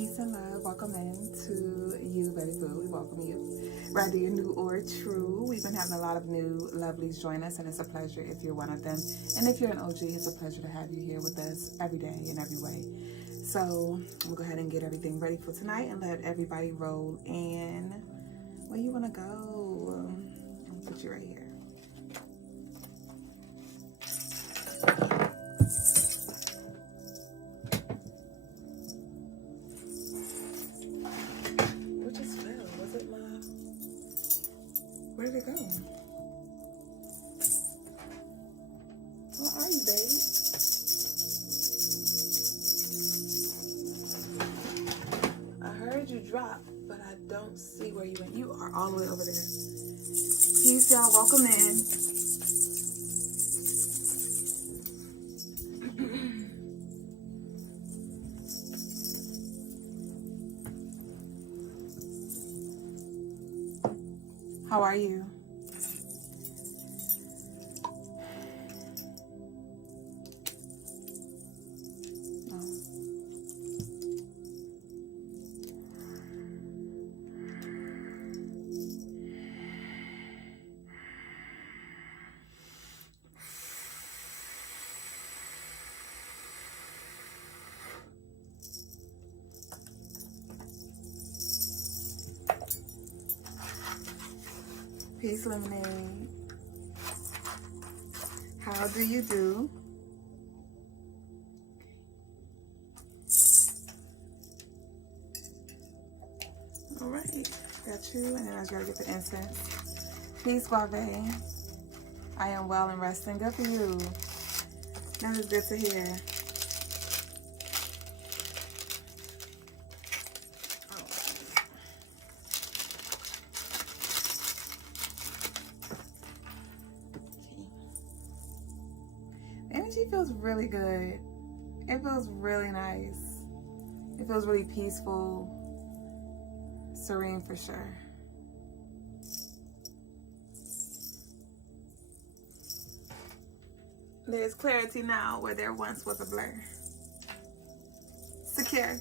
Peace and love. Welcome in to you, Betty Boo. We welcome you. Whether you're new or true, we've been having a lot of new lovelies join us, and it's a pleasure if you're one of them. And if you're an OG, it's a pleasure to have you here with us every day in every way. So we'll go ahead and get everything ready for tonight and let everybody roll in. Where you want to go? I'll put you right here. What just fell? Was it my... Where did it go? Where are you, baby? I heard you drop, but I don't see where you went. You are all the way over there. Peace, y'all. Welcome in. How are you? Peace, Lemonade. How do you do? All right, got you, and then I gotta get the incense. Peace, Guave. I am well and resting. Good for you. That is good to hear. Energy feels really good. It feels really nice. It feels really peaceful, serene for sure. There's clarity now where there once was a blur. Secure.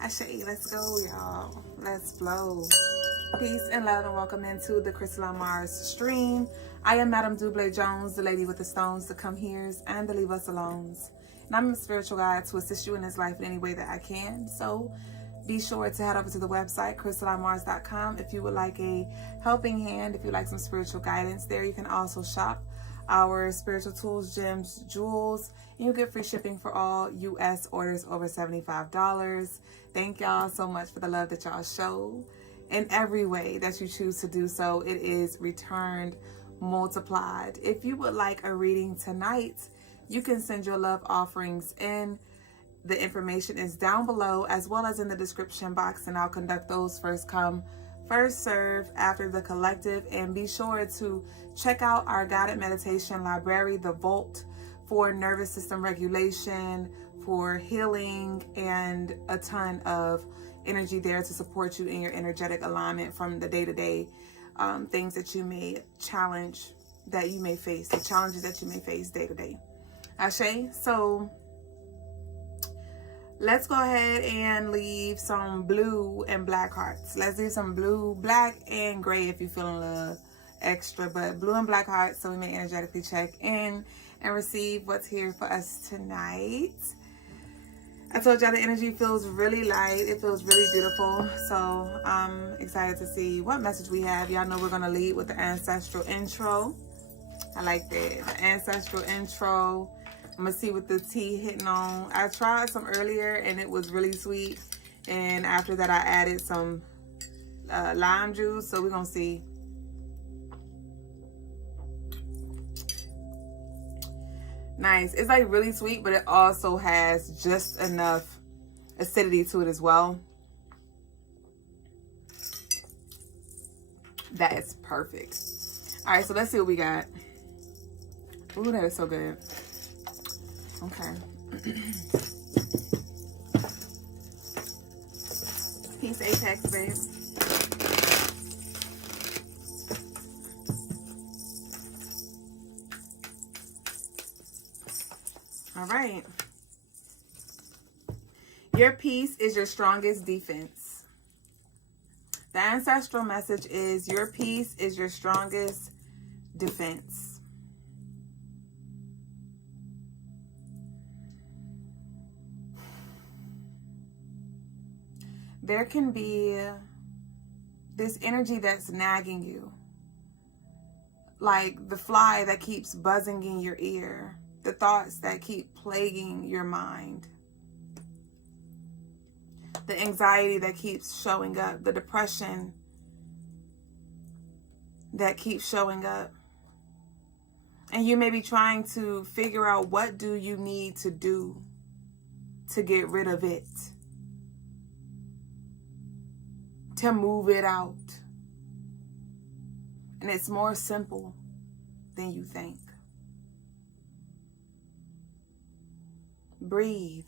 Ashe, let's go, y'all. Let's blow. Peace and love and welcome into the Crystaline Mars stream. I am Madame Double Jones, the lady with the stones, the come heres and the leave us alones. And I'm a spiritual guide to assist you in this life in any way that I can. So be sure to head over to the website, CrystalineMars.com, if you would like a helping hand, if you like some spiritual guidance. There you can also shop our spiritual tools, gems, jewels, and you'll get free shipping for all U.S. orders over $75. Thank y'all so much for the love that y'all show. In every way that you choose to do so, it is returned multiplied. If you would like a reading tonight, you can send your love offerings in. The information is down below as well as in the description box, and I'll conduct those first come, first serve after the collective. And be sure to check out our guided meditation library, the Vault, for nervous system regulation, for healing, and a ton of energy there to support you in your energetic alignment from the day-to-day things that you may challenge, that you may face, the challenges that you may face day-to-day. Ashe, so let's go ahead and leave some blue and black hearts. Let's do some blue, black, and gray if you're feeling a little extra, but blue and black hearts so we may energetically check in and receive what's here for us tonight. I told y'all the energy feels really light. It feels really beautiful. So I'm excited to see what message we have. Y'all know we're going to lead with the ancestral intro. I like that. The ancestral intro. I'm going to see what the tea hitting on. I tried some earlier and it was really sweet. And after that I added some lime juice. So we're going to see. Nice. It's like really sweet, but it also has just enough acidity to it as well. That is perfect. All right, so let's see what we got. Ooh, that is so good. Okay. Peace, Apex, babe. All right. Your peace is your strongest defense. The ancestral message is your peace is your strongest defense. There can be this energy that's nagging you, like the fly that keeps buzzing in your ear, the thoughts that keep plaguing your mind, the anxiety that keeps showing up, the depression that keeps showing up. And you may be trying to figure out, what do you need to do to get rid of it, to move it out. And it's more simple than you think. Breathe.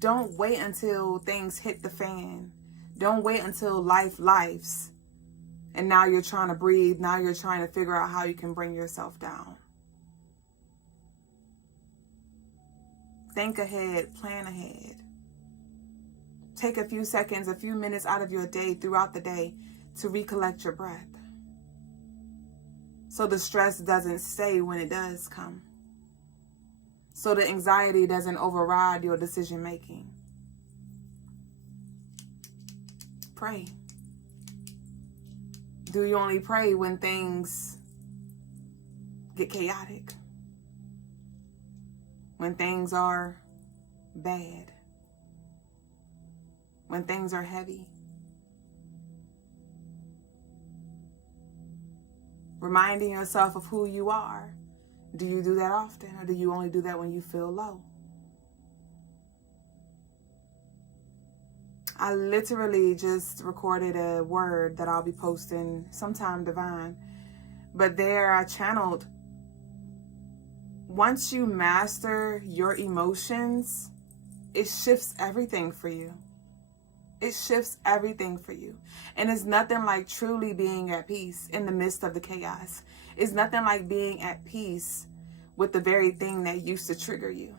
Don't wait until things hit the fan. Don't wait until lives. And now you're trying to breathe. Now you're trying to figure out how you can bring yourself down. Think ahead, plan ahead. Take a few seconds, a few minutes out of your day, throughout the day, to recollect your breath, so the stress doesn't stay when it does come, so the anxiety doesn't override your decision making. Pray. Do you only pray when things get chaotic, when things are bad, when things are heavy? Reminding yourself of who you are. Do you do that often, or do you only do that when you feel low? I literally just recorded a word that I'll be posting sometime divine. But there I channeled, once you master your emotions, it shifts everything for you. It shifts everything for you. And it's nothing like truly being at peace in the midst of the chaos. It's nothing like being at peace with the very thing that used to trigger you.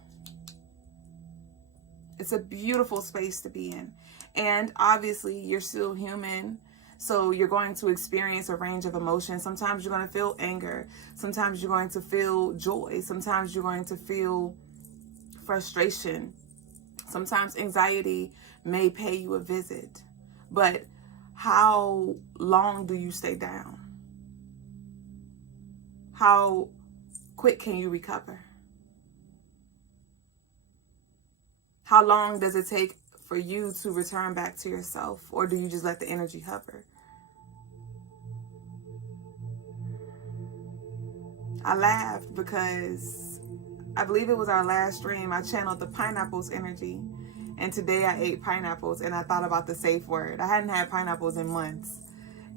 It's a beautiful space to be in. And obviously you're still human, so you're going to experience a range of emotions. Sometimes you're going to feel anger. Sometimes you're going to feel joy. Sometimes you're going to feel frustration. Sometimes anxiety may pay you a visit. But how long do you stay down? How quick can you recover? How long does it take for you to return back to yourself? Or do you just let the energy hover? I laughed because I believe it was our last stream. I channeled the pineapples energy. And today I ate pineapples and I thought about the safe word. I hadn't had pineapples in months.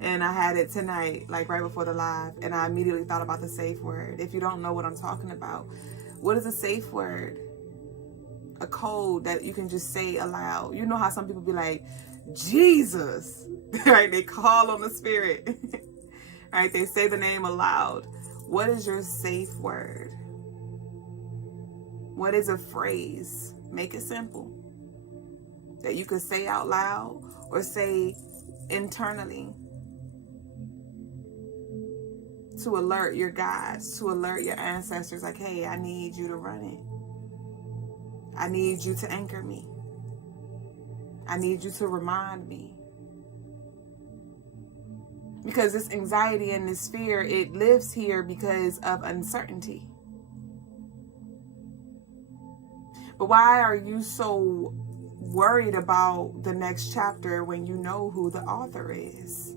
And I had it tonight, like right before the live. And I immediately thought about the safe word. If you don't know what I'm talking about, what is a safe word? A code that you can just say aloud. You know how some people be like, Jesus, right? They call on the spirit, right? They say the name aloud. What is your safe word? What is a phrase? Make it simple that you could say out loud or say internally to alert your guides, to alert your ancestors, like, hey, I need you to run it. I need you to anchor me. I need you to remind me. Because this anxiety and this fear, it lives here because of uncertainty. But why are you so worried about the next chapter when you know who the author is?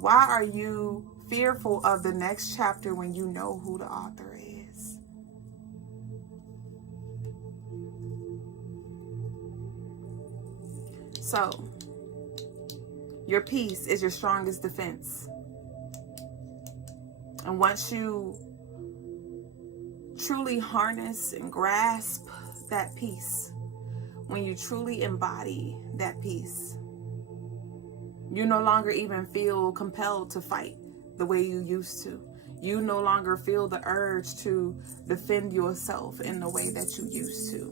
Why are you fearful of the next chapter when you know who the author is? So, your peace is your strongest defense. And once you truly harness and grasp that peace, when you truly embody that peace, you no longer even feel compelled to fight the way you used to. You no longer feel the urge to defend yourself in the way that you used to.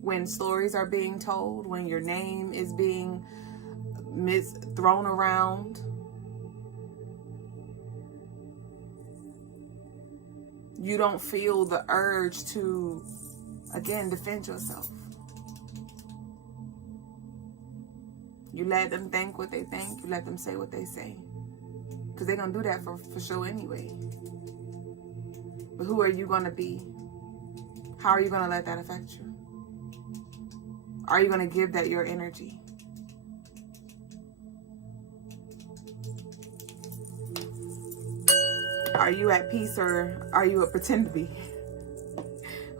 When stories are being told, when your name is being thrown around, you don't feel the urge to, again, defend yourself. You let them think what they think. You let them say what they say. Because they're going to do that for sure anyway. But who are you going to be? How are you going to let that affect you? Are you going to give that your energy? Are you at peace, or are you a pretend to be?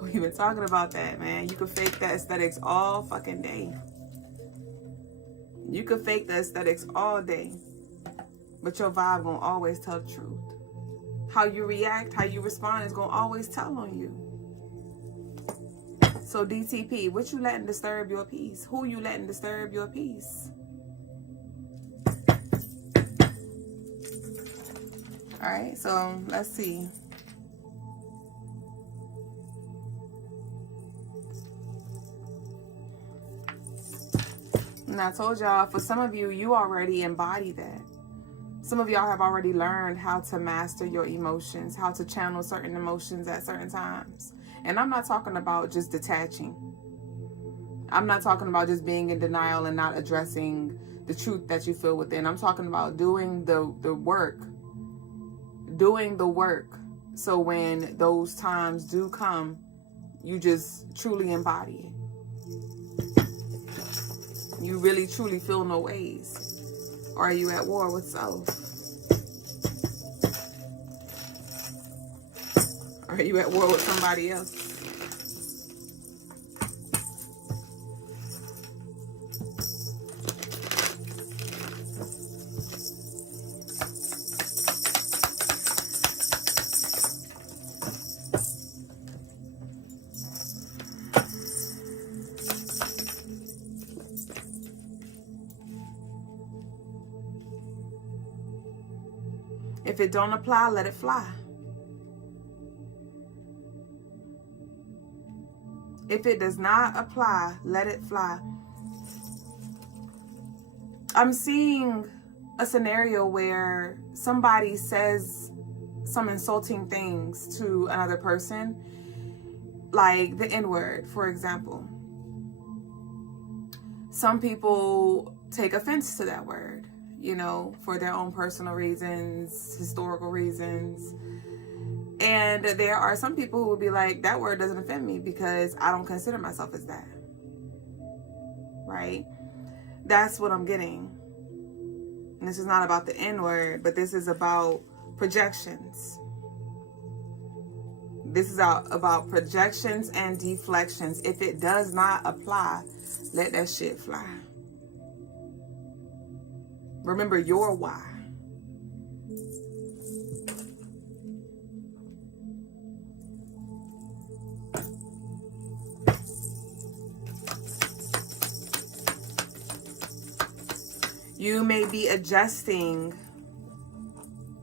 We've been talking about that, man. You can fake the aesthetics all fucking day. You can fake the aesthetics all day. But your vibe gonna always tell the truth. How you react, how you respond is gonna always tell on you. So DTP, what you letting disturb your peace? Who you letting disturb your peace? All right, so let's see. And I told y'all, for some of you, you already embody that. Some of y'all have already learned how to master your emotions, how to channel certain emotions at certain times. And I'm not talking about just detaching. I'm not talking about just being in denial and not addressing the truth that you feel within. I'm talking about doing the work. Doing the work. So when those times do come, you just truly embody it. You really truly feel no ways. Or are you at war with self? Or are you at war with somebody else? If it don't apply, let it fly. If it does not apply, let it fly. I'm seeing a scenario where somebody says some insulting things to another person, like the N-word, for example. Some people take offense to that word, you know, for their own personal reasons, historical reasons. And there are some people who will be like, that word doesn't offend me because I don't consider myself as that. Right? That's what I'm getting. And this is not about the N-word, but this is about projections. This is about projections and deflections. If it does not apply, let that shit fly. Remember your why. You may be adjusting,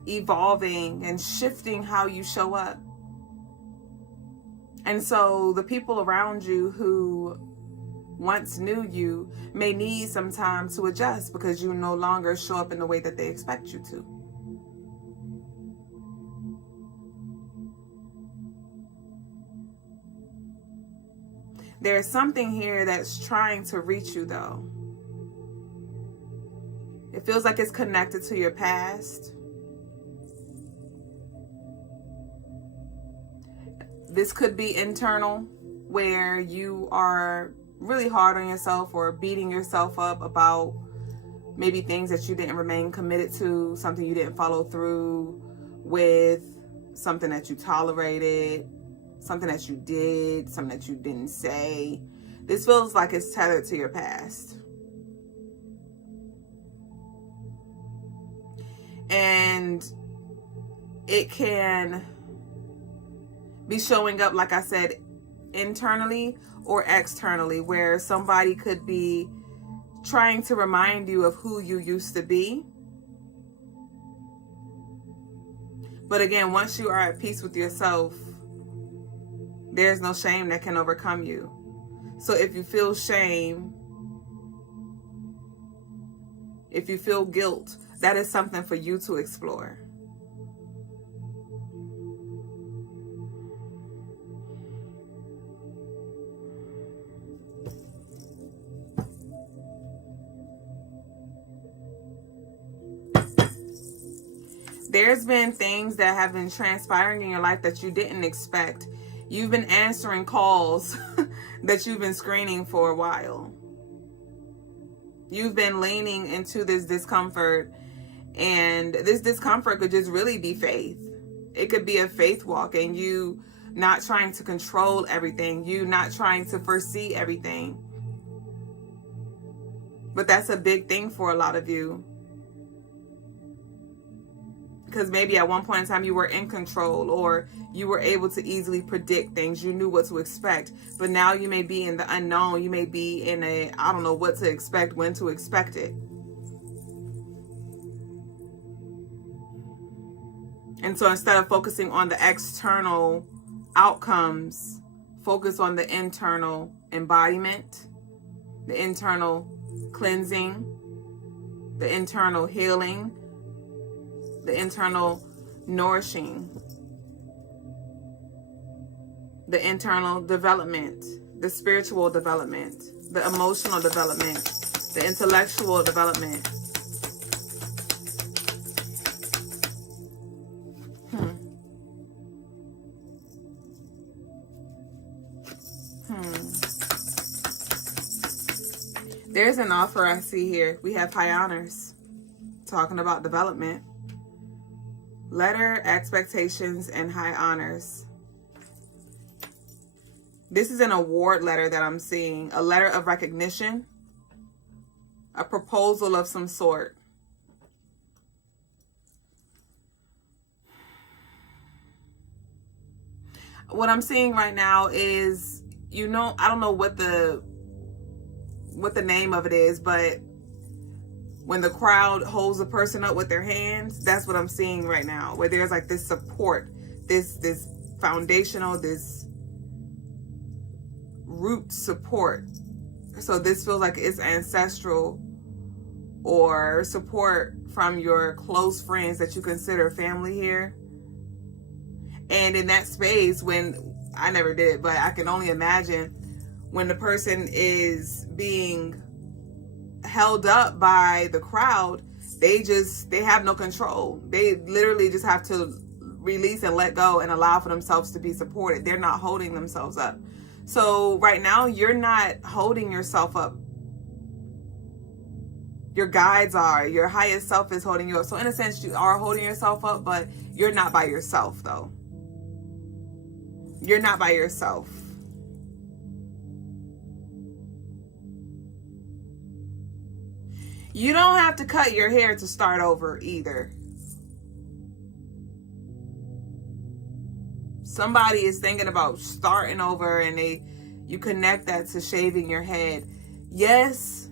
evolving, and shifting how you show up. And so the people around you who once knew you may need some time to adjust because you no longer show up in the way that they expect you to. There's something here that's trying to reach you, though. It feels like it's connected to your past. This could be internal, where you are really hard on yourself or beating yourself up about maybe things that you didn't remain committed to, something you didn't follow through with, something that you tolerated, something that you did, something that you didn't say. This feels like it's tethered to your past. And it can be showing up, like I said, internally or externally, where somebody could be trying to remind you of who you used to be, But again, once you are at peace with yourself, there's no shame that can overcome you. So if you feel shame, if you feel guilt, that is something for you to explore. There's been things that have been transpiring in your life that you didn't expect. You've been answering calls that you've been screening for a while. You've been leaning into this discomfort, and this discomfort could just really be faith. It could be a faith walk, and you not trying to control everything, you not trying to foresee everything. But that's a big thing for a lot of you. Because maybe at one point in time you were in control, or you were able to easily predict things. You knew what to expect. But now you may be in the unknown. You may be in a, I don't know what to expect, when to expect it. And so instead of focusing on the external outcomes, focus on the internal embodiment, the internal cleansing, the internal healing, the internal nourishing, the internal development, the spiritual development, the emotional development, the intellectual development. There's an offer I see here. We have high honors talking about development. Letter, expectations, and high honors. This is an award letter that I'm seeing. A letter of recognition. A proposal of some sort. What I'm seeing right now is, you know, I don't know what the name of it is, but when the crowd holds a person up with their hands, that's what I'm seeing right now, where there's like this support, this foundational, this root support. So this feels like it's ancestral, or support from your close friends that you consider family here. And in that space, when I never did it, but I can only imagine when the person is being held up by the crowd, they have no control. They literally just have to release and let go and allow for themselves to be supported. They're not holding themselves up. So right now, you're not holding yourself up. Your guides are. Your highest self is holding you up. So in a sense, you are holding yourself up, but you're not by yourself, though. You're not by yourself. You don't have to cut your hair to start over either. Somebody is thinking about starting over, and you connect that to shaving your head. Yes,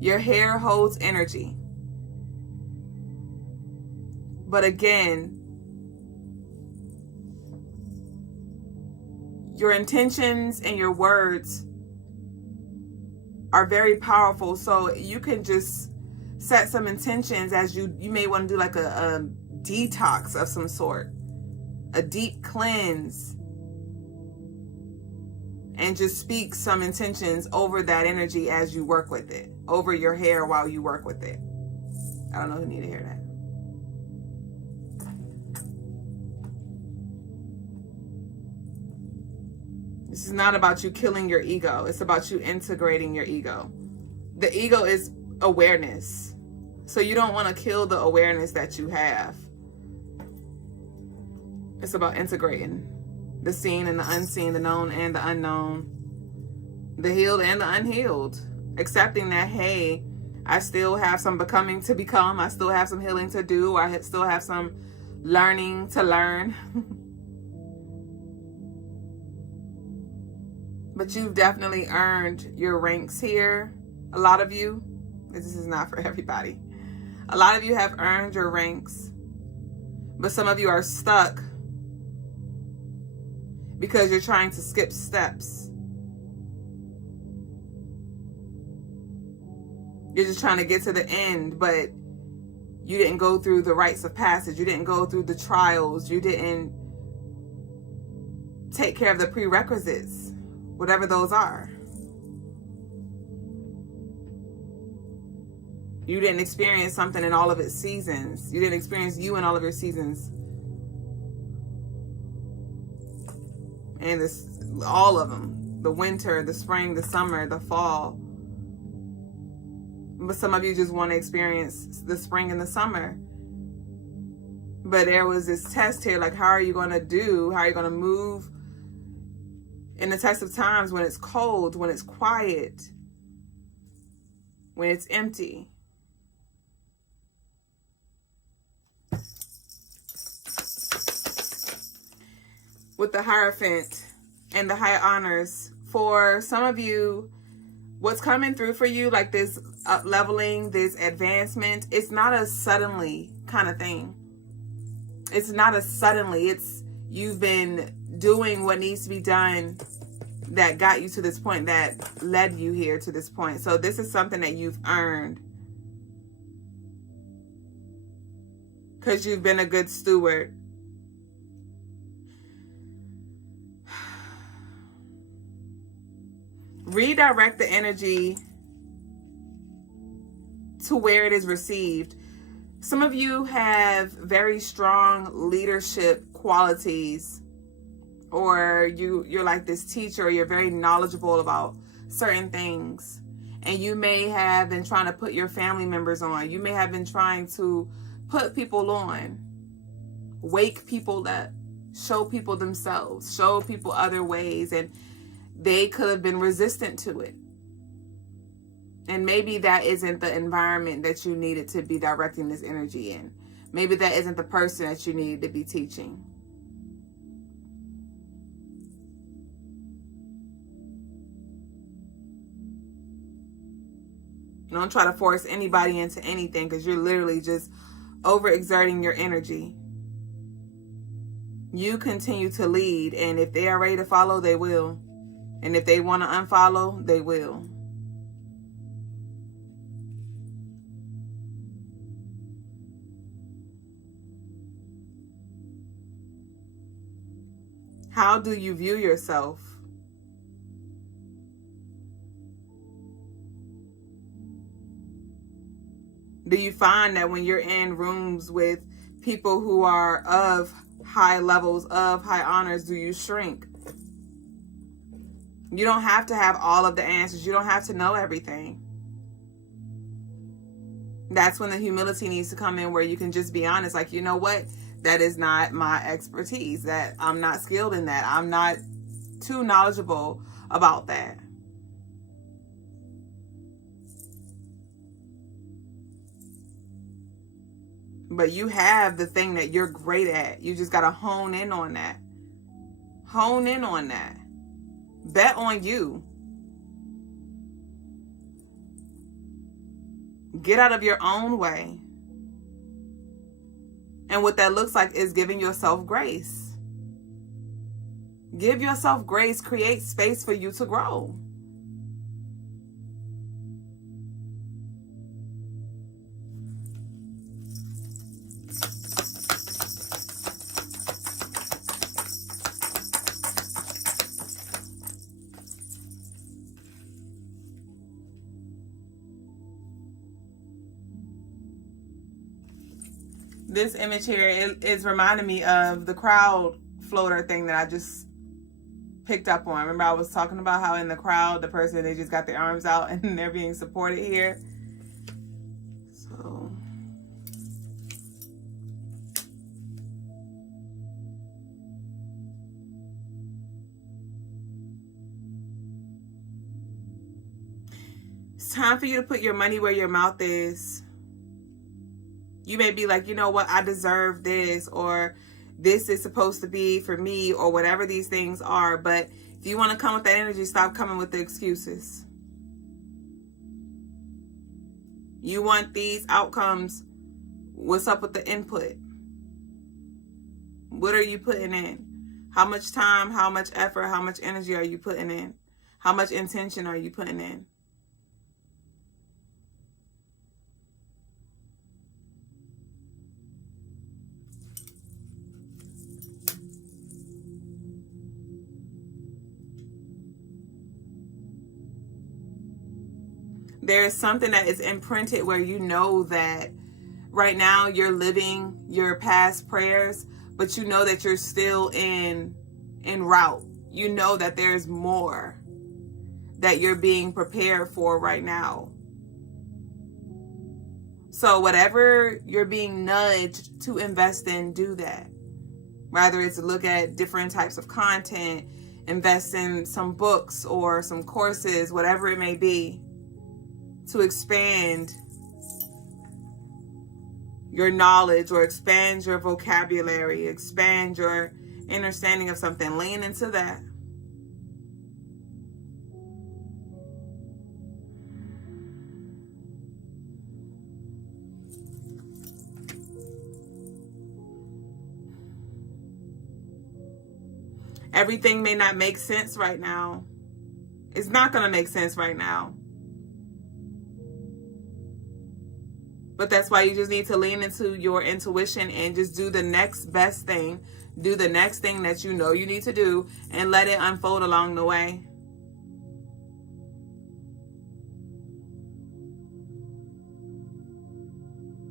your hair holds energy. But again, your intentions and your words are very powerful. So you can just set some intentions as you may want to do like a detox of some sort, a deep cleanse, and just speak some intentions over that energy as you work with it, over your hair while you work with it. I don't know who need to hear that. This is not about you killing your ego. It's about you integrating your ego. The ego is awareness. So you don't want to kill the awareness that you have. It's about integrating the seen and the unseen, the known and the unknown, the healed and the unhealed. Accepting that, hey, I still have some becoming to become. I still have some healing to do. I still have some learning to learn. But you've definitely earned your ranks here. A lot of you, this is not for everybody. A lot of you have earned your ranks. But some of you are stuck because you're trying to skip steps. You're just trying to get to the end, but you didn't go through the rites of passage. You didn't go through the trials. You didn't take care of the prerequisites, whatever those are. You didn't experience something in all of its seasons. You didn't experience you in all of your seasons. And all of them. The winter, the spring, the summer, the fall. But some of you just want to experience the spring and the summer. But there was this test here, like, how are you going to move in the test of times when it's cold, when it's quiet, when it's empty? With the Hierophant and the high honors, for some of you, what's coming through for you, like this up leveling, this advancement, it's not a suddenly kind of thing. It's not a suddenly. It's you've been doing what needs to be done that got you to this point, that led you here to this point. So this is something that you've earned because you've been a good steward. Redirect the energy to where it is received. Some of you have very strong leadership qualities, or you're like this teacher, or you're very knowledgeable about certain things, and you may have been trying to put your family members on. You may have been trying to put people on, wake people up, show people themselves, show people other ways, and they could have been resistant to it. And maybe that isn't the environment that you needed to be directing this energy in. Maybe that isn't the person that you needed to be teaching. Don't try to force anybody into anything, because you're literally just overexerting your energy. You continue to lead, and if they are ready to follow, they will. And if they want to unfollow, they will. How do you view yourself? Do you find that when you're in rooms with people who are of high levels, of high honors, do you shrink? You don't have to have all of the answers. You don't have to know everything. That's when the humility needs to come in, where you can just be honest. Like, you know what? That is not my expertise. That I'm not skilled in that. I'm not too knowledgeable about that. But you have the thing that you're great at. You just got to hone in on that. Hone in on that. Bet on you. Get out of your own way. And what that looks like is giving yourself grace. Give yourself grace. Create space for you to grow. This image here is reminding me of the crowd floater thing that I just picked up on. Remember I was talking about how in the crowd, the person, they just got their arms out and they're being supported here. So it's time for you to put your money where your mouth is. You may be like, you know what, I deserve this, or this is supposed to be for me, or whatever these things are. But if you want to come with that energy, stop coming with the excuses. You want these outcomes. What's up with the input? What are you putting in? How much time, how much effort, how much energy are you putting in? How much intention are you putting in? There is something that is imprinted where you know that right now you're living your past prayers, but you know that you're still en route. You know that there's more that you're being prepared for right now. So whatever you're being nudged to invest in, do that. Rather it's look at different types of content, invest in some books or some courses, whatever it may be, to expand your knowledge or expand your vocabulary, expand your understanding of something. Lean into that. Everything may not make sense right now. It's not going to make sense right now. But that's why you just need to lean into your intuition and just do the next best thing. Do the next thing that you know you need to do and let it unfold along the way.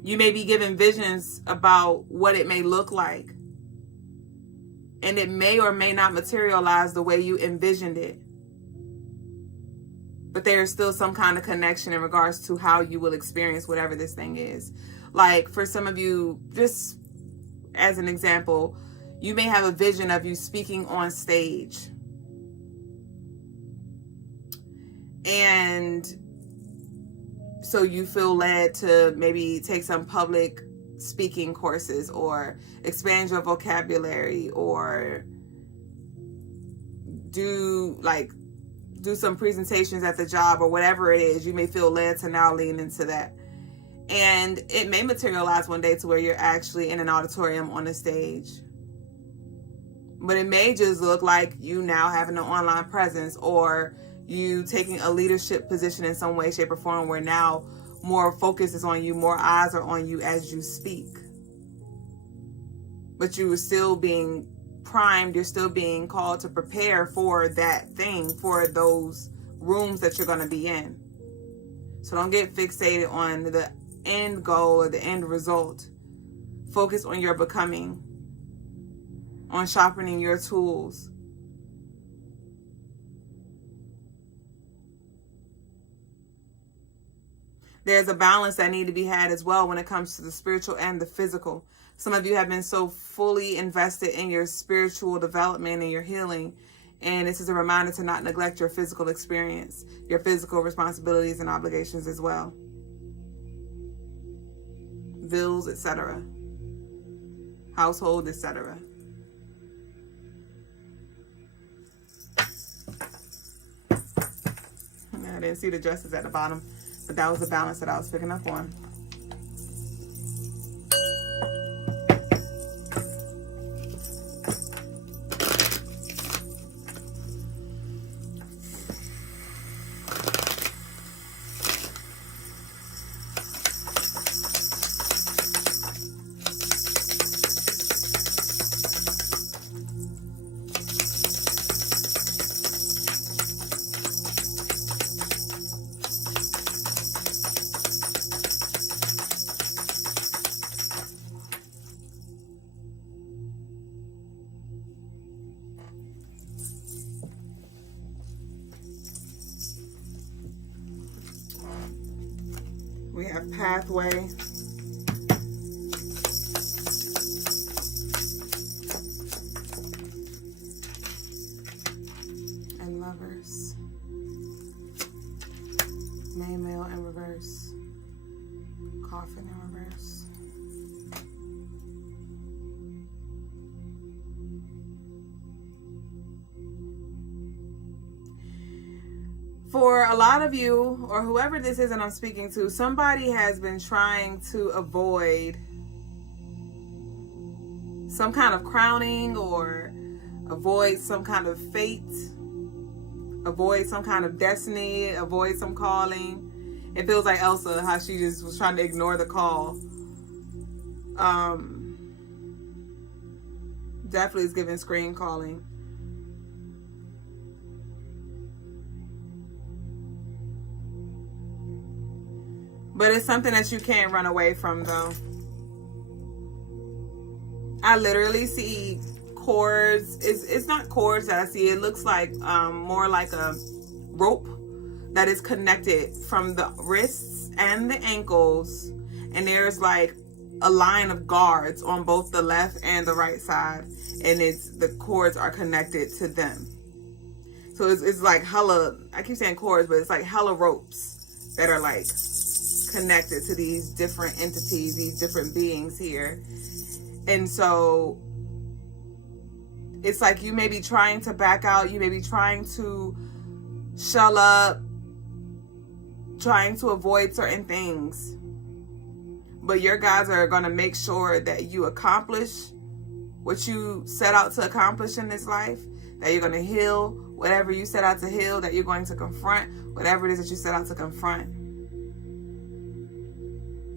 You may be given visions about what it may look like. And it may or may not materialize the way you envisioned it. But there is still some kind of connection in regards to how you will experience whatever this thing is. Like for some of you, just as an example, you may have a vision of you speaking on stage. And so you feel led to maybe take some public speaking courses or expand your vocabulary or do some presentations at the job or whatever it is. You may feel led to now lean into that. And it may materialize one day to where you're actually in an auditorium on a stage. But it may just look like you now having an online presence or you taking a leadership position in some way, shape, or form where now more focus is on you, more eyes are on you as you speak. But you are still being primed, you're still being called to prepare for that thing, for those rooms that you're going to be in. So don't get fixated on the end goal or the end result. Focus on your becoming, on sharpening your tools. There's a balance that needs to be had as well when it comes to the spiritual and the physical. Some of you have been so fully invested in your spiritual development and your healing. And this is a reminder to not neglect your physical experience, your physical responsibilities and obligations as well. Bills, etc. Household, etc. I didn't see the dresses at the bottom, but that was the balance that I was picking up on. We have pathway. And lovers. Main male in reverse. Coffin in reverse. For a lot of you, or whoever this is that I'm speaking to, somebody has been trying to avoid some kind of crowning, or avoid some kind of fate, avoid some kind of destiny, avoid some calling. It feels like Elsa, how she just was trying to ignore the call. Definitely is giving screen calling. But it's something that you can't run away from, though. I literally see cords. It's not cords that I see. It looks like more like a rope that is connected from the wrists and the ankles. And there's like a line of guards on both the left and the right side. And the cords are connected to them. So it's like hella, I keep saying cords, but it's like hella ropes that are like connected to these different entities, these different beings here. And so it's like you may be trying to back out, you may be trying to shell up, trying to avoid certain things, but your guys are going to make sure that you accomplish what you set out to accomplish in this life, that you're going to heal whatever you set out to heal, that you're going to confront whatever it is that you set out to confront.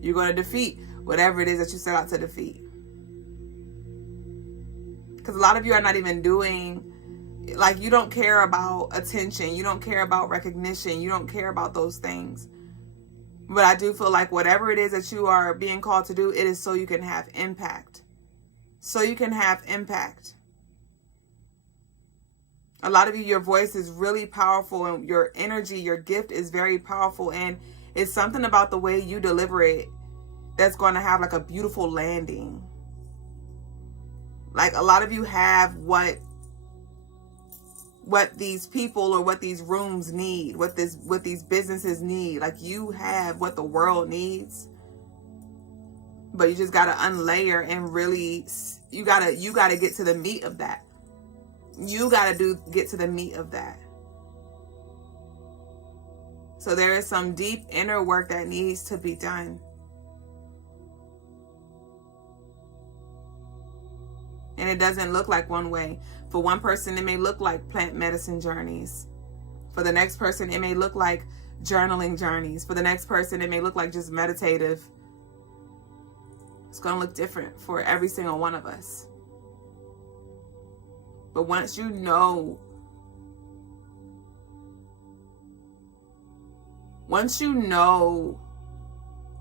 You're going to defeat whatever it is that you set out to defeat. Because a lot of you are not even doing, like, you don't care about attention. You don't care about recognition. You don't care about those things. But I do feel like whatever it is that you are being called to do, it is so you can have impact. So you can have impact. A lot of you, your voice is really powerful, and your energy, your gift is very powerful. And it's something about the way you deliver it that's going to have like a beautiful landing. Like, a lot of you have what these people or what these rooms need, what these businesses need. Like, you have what the world needs, but you just got to unlayer and really, you got to get to the meat of that. You got to get to the meat of that. So there is some deep inner work that needs to be done. And it doesn't look like one way. For one person, it may look like plant medicine journeys. For the next person, it may look like journaling journeys. For the next person, it may look like just meditative. It's going to look different for every single one of us. But once you know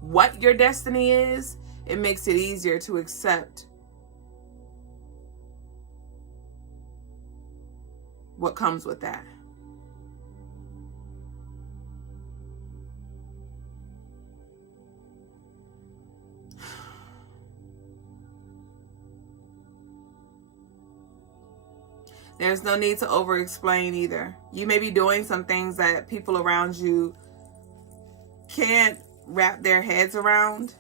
what your destiny is, it makes it easier to accept what comes with that. There's no need to over-explain either. You may be doing some things that people around you can't wrap their heads around.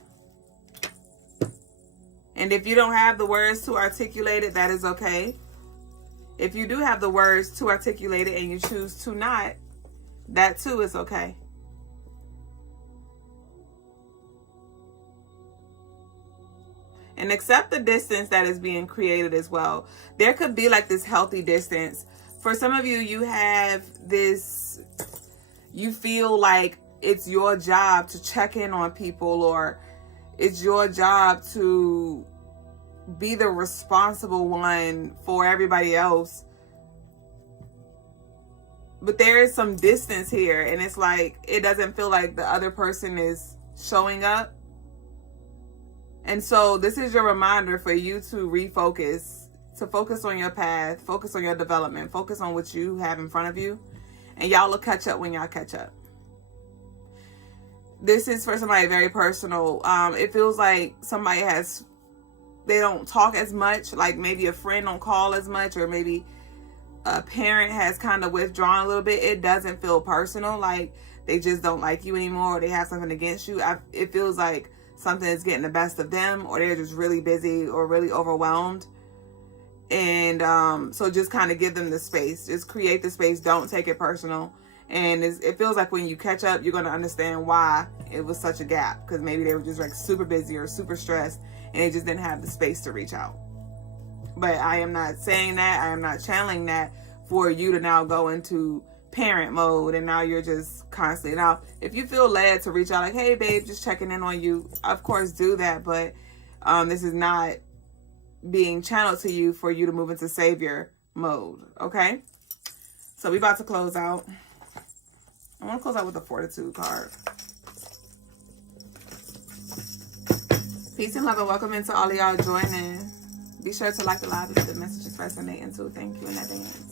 And if you don't have the words to articulate it, that is okay. If you do have the words to articulate it and you choose to not, that too is okay. And accept the distance that is being created as well. There could be like this healthy distance. For some of you, you have this, you feel like it's your job to check in on people, or it's your job to be the responsible one for everybody else. But there is some distance here, and it's like it doesn't feel like the other person is showing up. And so this is your reminder for you to refocus, to focus on your path, focus on your development, focus on what you have in front of you, and y'all will catch up when y'all catch up. This is for somebody very personal. It feels like somebody they don't talk as much, like maybe a friend don't call as much, or maybe a parent has kind of withdrawn a little bit. It doesn't feel personal, like they just don't like you anymore, or they have something against you. It feels like something is getting the best of them, or they're just really busy or really overwhelmed. And so just kind of give them the space. Just create the space. Don't take it personal. And it feels like when you catch up, you're going to understand why it was such a gap. Because maybe they were just like super busy or super stressed, and they just didn't have the space to reach out. But I am not saying that. I am not channeling that for you to now go into parent mode and now you're just constantly. Now, if you feel led to reach out like, hey, babe, just checking in on you, of course do that. But this is not being channeled to you for you to move into savior mode. Okay? So we about to close out. I want to close out with the Fortitude card. Peace and love and welcome into all of y'all joining. Be sure to like the live if the message is resonating too. Thank you in advance.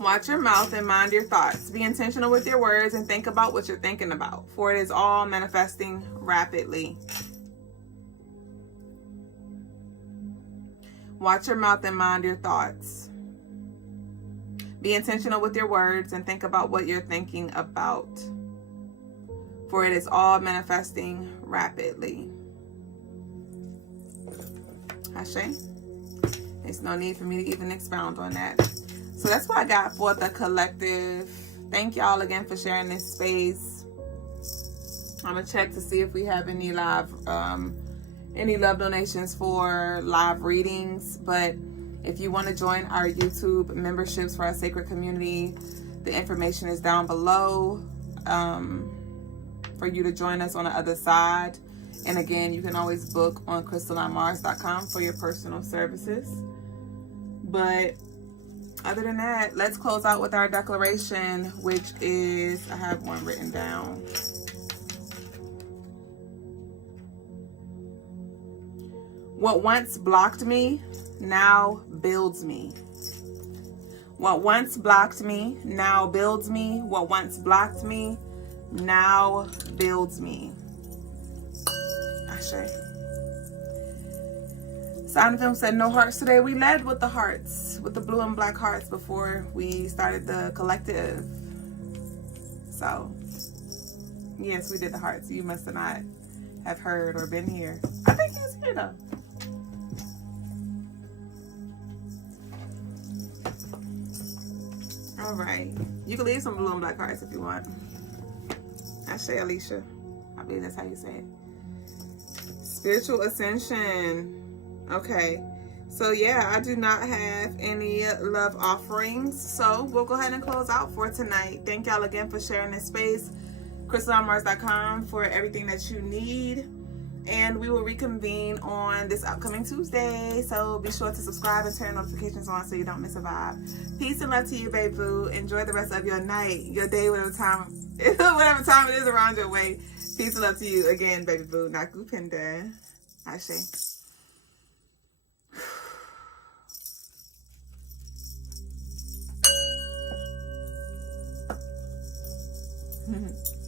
Watch your mouth and mind your thoughts. Be intentional with your words and think about what you're thinking about, for it is all manifesting rapidly. Watch your mouth and mind your thoughts. Be intentional with your words and think about what you're thinking about, for it is all manifesting rapidly. Ashe? There's no need for me to even expound on that. So that's what I got for the collective. Thank y'all again for sharing this space. I'm gonna check to see if we have any love donations for live readings. But if you want to join our YouTube memberships for our sacred community, the information is down below for you to join us on the other side. And again, you can always book on CrystalineMars.com for your personal services. But other than that, let's close out with our declaration, which is, I have one written down. What once blocked me now builds me. What once blocked me now builds me. What once blocked me now builds me. Ashe. Sound of Film said no hearts today. We led with the hearts, with the blue and black hearts before we started the collective. So, yes, we did the hearts. You must have not have heard or been here. I think he was here though. All right. You can leave some blue and black hearts if you want. Ashe, Alicia. I believe that's how you say it. Spiritual ascension. Okay, so yeah, I do not have any love offerings, so we'll go ahead and close out for tonight. Thank y'all again for sharing this space. CrystalineMars.com for everything that you need, and we will reconvene on this upcoming Tuesday, so be sure to subscribe and turn notifications on so you don't miss a vibe. Peace and love to you, baby boo. Enjoy the rest of your night, your day, whatever time it is around your way. Peace and love to you again, baby boo. Naku Pinde. Ashe. Mm-hmm.